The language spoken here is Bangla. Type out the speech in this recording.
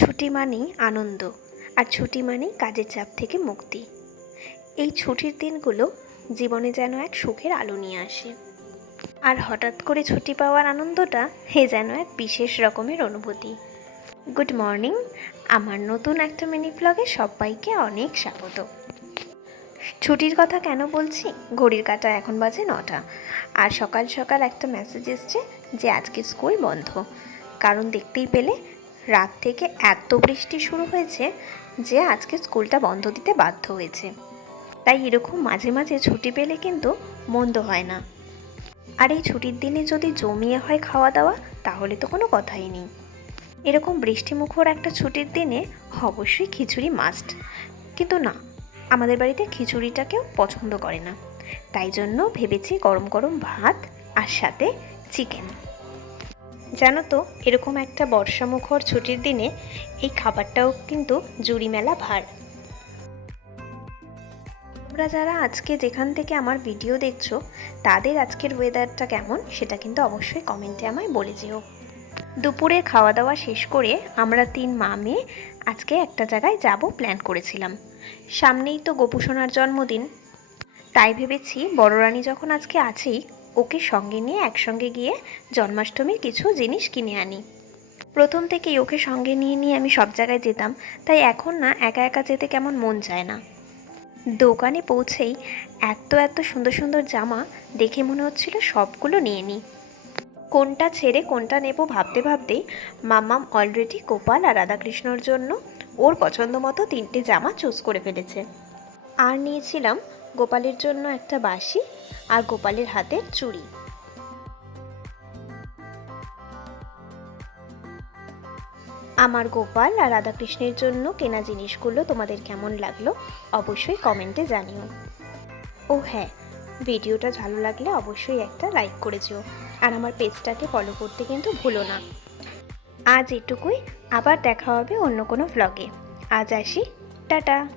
ছুটি মানেই আনন্দ, আর ছুটি মানেই কাজের চাপ থেকে মুক্তি। এই ছুটির দিনগুলো জীবনে যেন এক সুখের আলো নিয়ে আসে। আর হঠাৎ করে ছুটি পাওয়ার আনন্দটা হে যেন এক বিশেষ রকমের অনুভূতি। গুড মর্নিং, আমার নতুন একটা মিনি ব্লগে সবাইকে অনেক স্বাগত। ছুটির কথা কেন বলছি? ঘড়ির কাটা এখন বাজে নটা, আর সকাল সকাল একটা মেসেজ এসছে যে আজকে স্কুল বন্ধ। কারণ দেখতেই পেলে রাত থেকে এত বৃষ্টি শুরু হয়েছে যে আজকে স্কুলটা বন্ধ দিতে বাধ্য হয়েছে। তাই এরকম মাঝে মাঝে ছুটি পেলে কিন্তু মন্দ হয় না। আর এই ছুটির দিনে যদি জমিয়ে হয় খাওয়া দাওয়া তাহলে তো কোনো কথাই নেই। এরকম বৃষ্টিমুখর একটা ছুটির দিনে অবশ্যই খিচুড়ি মাস্ট কিন্তু না, আমাদের বাড়িতে খিচুড়িটা কেউ পছন্দ করে না। তাই জন্য ভেবেছি গরম গরম ভাত আর সাথে চিকেন জানো তো, এরকম একটা বর্ষামুখর ছুটির দিনে এই খাবারটাও কিন্তু জুড়ি মেলা ভার। তোমরা যারা আজকে যেখান থেকে আমার ভিডিও দেখছ, তাদের আজকের ওয়েদারটা কেমন সেটা কিন্তু অবশ্যই কমেন্টে আমায় বলে যেও। দুপুরে খাওয়া দাওয়া শেষ করে আমরা তিন মা মেয়ে আজকে একটা জায়গায় যাব প্ল্যান করেছিলাম। সামনেই তো গোপুসোনার জন্মদিন। তাই ভেবেছি বড় রানী যখন আজকে আছেই ওকে সঙ্গে নিয়ে একসঙ্গে গিয়ে জন্মাষ্টমীর কিছু জিনিস কিনে আনি। প্রথম থেকেই ওকে সঙ্গে নিয়ে নিয়ে আমি সব জায়গায় যেতাম, তাই এখন না একা একা যেতে কেমন মন চায় না। দোকানে পৌঁছেই এত এত সুন্দর সুন্দর জামা দেখে মনে হচ্ছিল সবগুলো নিয়ে নিই। কোনটা ছেড়ে কোনটা নেব ভাবতে, ভাবতেই মাম্মাম অলরেডি গোপাল আর রাধাকৃষ্ণর জন্য ওর পছন্দ মতো তিনটে জামা চুজ করে ফেলেছে। আর নিয়েছিলাম গোপালের জন্য একটা বাঁশি আর গোপালের হাতের চুড়ি। আমার গোপাল আর রাধাকৃষ্ণের জন্য কেনা জিনিসগুলো তোমাদের কেমন লাগল অবশ্যই কমেন্টে জানিও। ও হ্যাঁ ভিডিওটা ভালো লাগলে অবশ্যই একটা লাইক করে যেও আর আমার পেজটাকে ফলো করতে কিন্তু ভুলো না। আজ এটুকুই, আবার দেখা হবে অন্য কোনো ভ্লগে আজ আসি, টাটা।